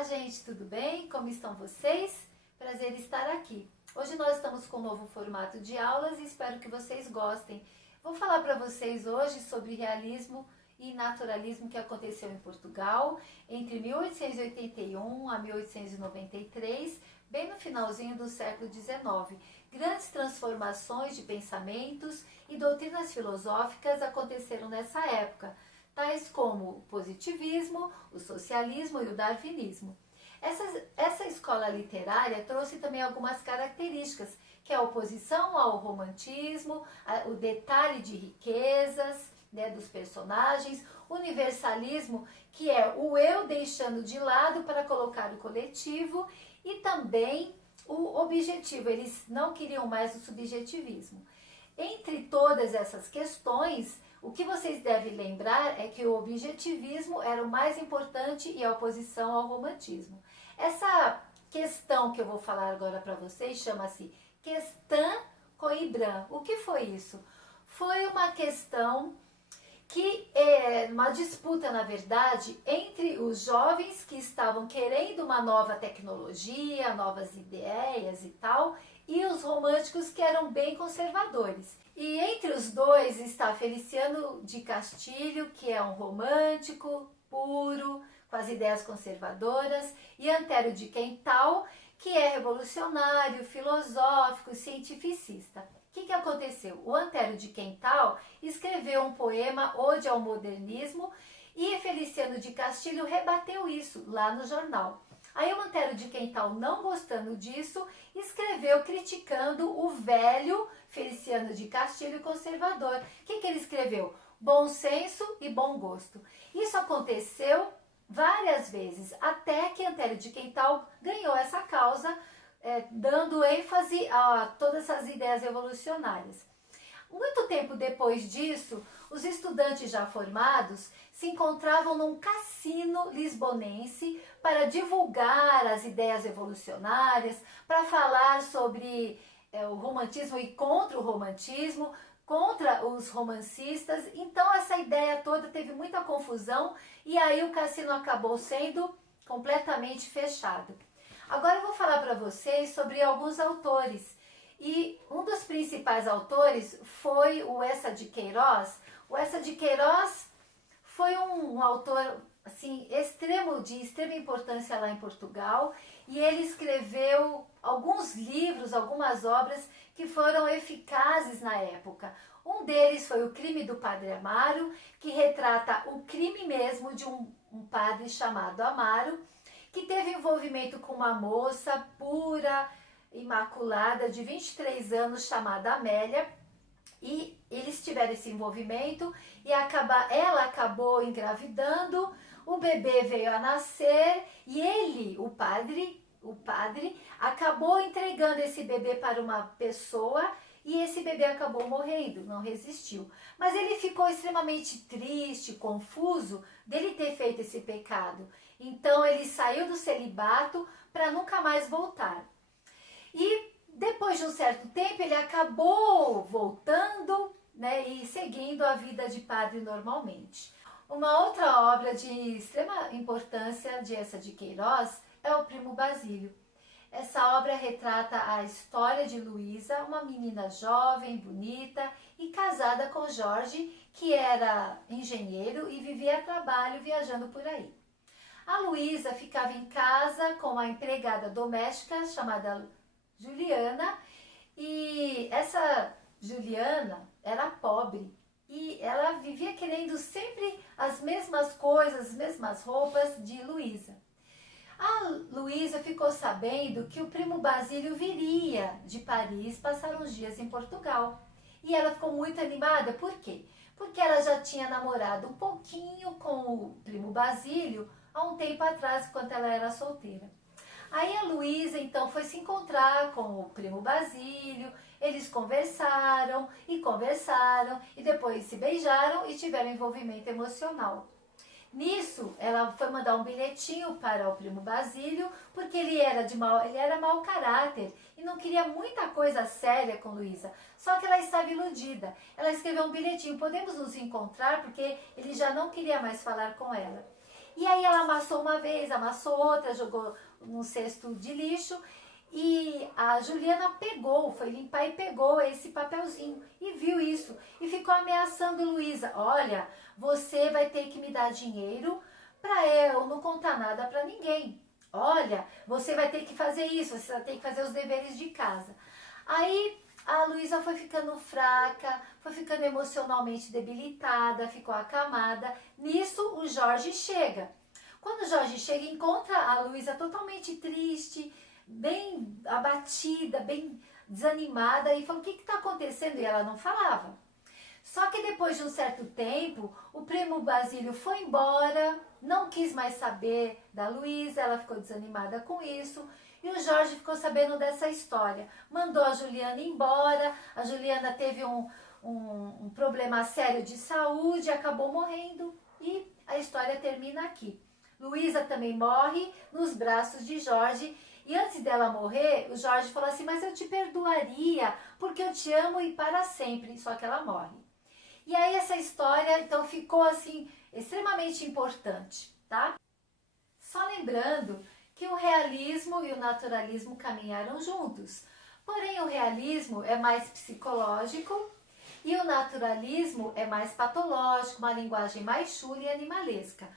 Olá, gente, tudo bem? Como estão vocês? Prazer em estar aqui. Hoje nós estamos com um novo formato de aulas e espero que vocês gostem. Vou falar para vocês hoje sobre realismo e naturalismo que aconteceu em Portugal entre 1881 a 1893, bem no finalzinho do século XIX. Grandes transformações de pensamentos e doutrinas filosóficas aconteceram nessa época, tais como o positivismo, o socialismo e o darwinismo. Essa escola literária trouxe também algumas características, que é a oposição ao romantismo, o detalhe de riquezas, dos personagens, universalismo, que é o eu deixando de lado para colocar o coletivo, e também o objetivo, eles não queriam mais o subjetivismo. Entre todas essas questões, o que vocês devem lembrar é que o objetivismo era o mais importante e a oposição ao romantismo. Essa questão que eu vou falar agora para vocês chama-se Questão Coimbra. O que foi isso? Foi uma questão que é uma disputa, na verdade, entre os jovens que estavam querendo uma nova tecnologia, novas ideias e tal, e os românticos que eram bem conservadores. E entre os dois está Feliciano de Castilho, que é um romântico puro, com as ideias conservadoras, e Antero de Quental, que é revolucionário, filosófico, cientificista. O que aconteceu? O Antero de Quental escreveu um poema, Ode ao Modernismo, e Feliciano de Castilho rebateu isso lá no jornal. Aí o Antero de Quental, não gostando disso, escreveu criticando o velho Feliciano de Castilho conservador. O que ele escreveu? Bom senso e bom gosto. Isso aconteceu várias vezes, até que Antero de Quental ganhou essa causa, dando ênfase a todas essas ideias revolucionárias. Muito tempo depois disso, os estudantes já formados se encontravam num cassino lisbonense para divulgar as ideias revolucionárias, para falar sobre o romantismo e contra o romantismo, contra os romancistas. Então essa ideia toda teve muita confusão e aí o cassino acabou sendo completamente fechado. Agora eu vou falar para vocês sobre alguns autores. E um dos principais autores foi o Eça de Queiroz. O Eça de Queiroz foi um autor assim, de extrema importância lá em Portugal, e ele escreveu alguns livros, algumas obras que foram eficazes na época. Um deles foi O Crime do Padre Amaro, que retrata o crime mesmo de um padre chamado Amaro, que teve envolvimento com uma moça pura, imaculada, de 23 anos, chamada Amélia, e eles tiveram esse envolvimento e ela acabou engravidando, o bebê veio a nascer e ele, o padre, acabou entregando esse bebê para uma pessoa e esse bebê acabou morrendo, não resistiu. Mas ele ficou extremamente triste, confuso dele ter feito esse pecado. Então ele saiu do celibato para nunca mais voltar. E depois de um certo tempo ele acabou voltando, e seguindo a vida de padre normalmente. Uma outra obra de extrema importância de Eça de Queiroz é O Primo Basílio. Essa obra retrata a história de Luísa, uma menina jovem, bonita e casada com Jorge, que era engenheiro e vivia a trabalho viajando por aí. A Luísa ficava em casa com uma empregada doméstica chamada Juliana, e essa Juliana era pobre e ela vivia querendo sempre as mesmas coisas, as mesmas roupas de Luísa. A Luísa ficou sabendo que o primo Basílio viria de Paris passar uns dias em Portugal. E ela ficou muito animada. Por quê? Porque ela já tinha namorado um pouquinho com o primo Basílio há um tempo atrás, enquanto ela era solteira. Aí a Luísa então foi se encontrar com o primo Basílio, eles conversaram e depois se beijaram e tiveram envolvimento emocional. Nisso, ela foi mandar um bilhetinho para o primo Basílio, porque ele era mau caráter e não queria muita coisa séria com Luísa. Só que ela estava iludida. Ela escreveu um bilhetinho: podemos nos encontrar, porque ele já não queria mais falar com ela. E aí ela amassou uma vez, amassou outra, jogou num cesto de lixo. E a Juliana pegou, foi limpar e pegou esse papelzinho e viu isso. E ficou ameaçando Luísa: olha, você vai ter que me dar dinheiro para eu não contar nada para ninguém. Olha, você vai ter que fazer isso, você vai ter que fazer os deveres de casa. Aí a Luísa foi ficando fraca, foi ficando emocionalmente debilitada, ficou acamada. Nisso o Jorge chega. Quando o Jorge chega, encontra a Luísa totalmente triste, bem abatida, bem desanimada, e falou: o que está acontecendo? E ela não falava. Só que depois de um certo tempo, o primo Basílio foi embora, não quis mais saber da Luísa, ela ficou desanimada com isso. E o Jorge ficou sabendo dessa história. Mandou a Juliana embora, a Juliana teve um problema sério de saúde, acabou morrendo e a história termina aqui. Luísa também morre nos braços de Jorge. E antes dela morrer, o Jorge falou assim: mas eu te perdoaria, porque eu te amo e para sempre. Só que ela morre. E aí essa história, então, ficou assim, extremamente importante, tá? Só lembrando que o realismo e o naturalismo caminharam juntos. Porém, o realismo é mais psicológico e o naturalismo é mais patológico, uma linguagem mais chula e animalesca.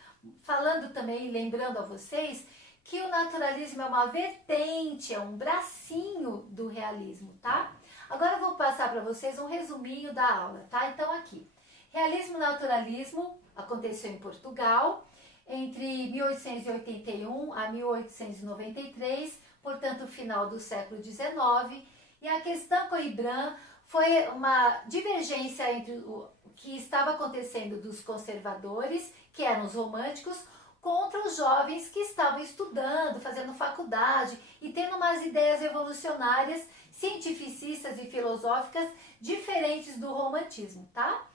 Falando também, lembrando a vocês, que o naturalismo é uma vertente, é um bracinho do realismo, tá? Agora eu vou passar para vocês um resuminho da aula, tá? Então aqui, realismo e naturalismo aconteceu em Portugal entre 1881 a 1893, portanto final do século XIX, e a questão Coimbra foi uma divergência entre o que estava acontecendo dos conservadores, que eram os românticos, contra os jovens que estavam estudando, fazendo faculdade e tendo umas ideias revolucionárias, cientificistas e filosóficas diferentes do romantismo, tá?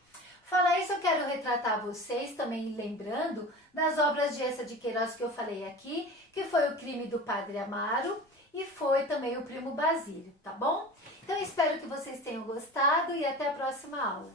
Falar isso, eu quero retratar vocês também lembrando das obras de Eça de Queiroz que eu falei aqui, que foi O Crime do Padre Amaro e foi também O Primo Basílio, tá bom? Então espero que vocês tenham gostado e até a próxima aula.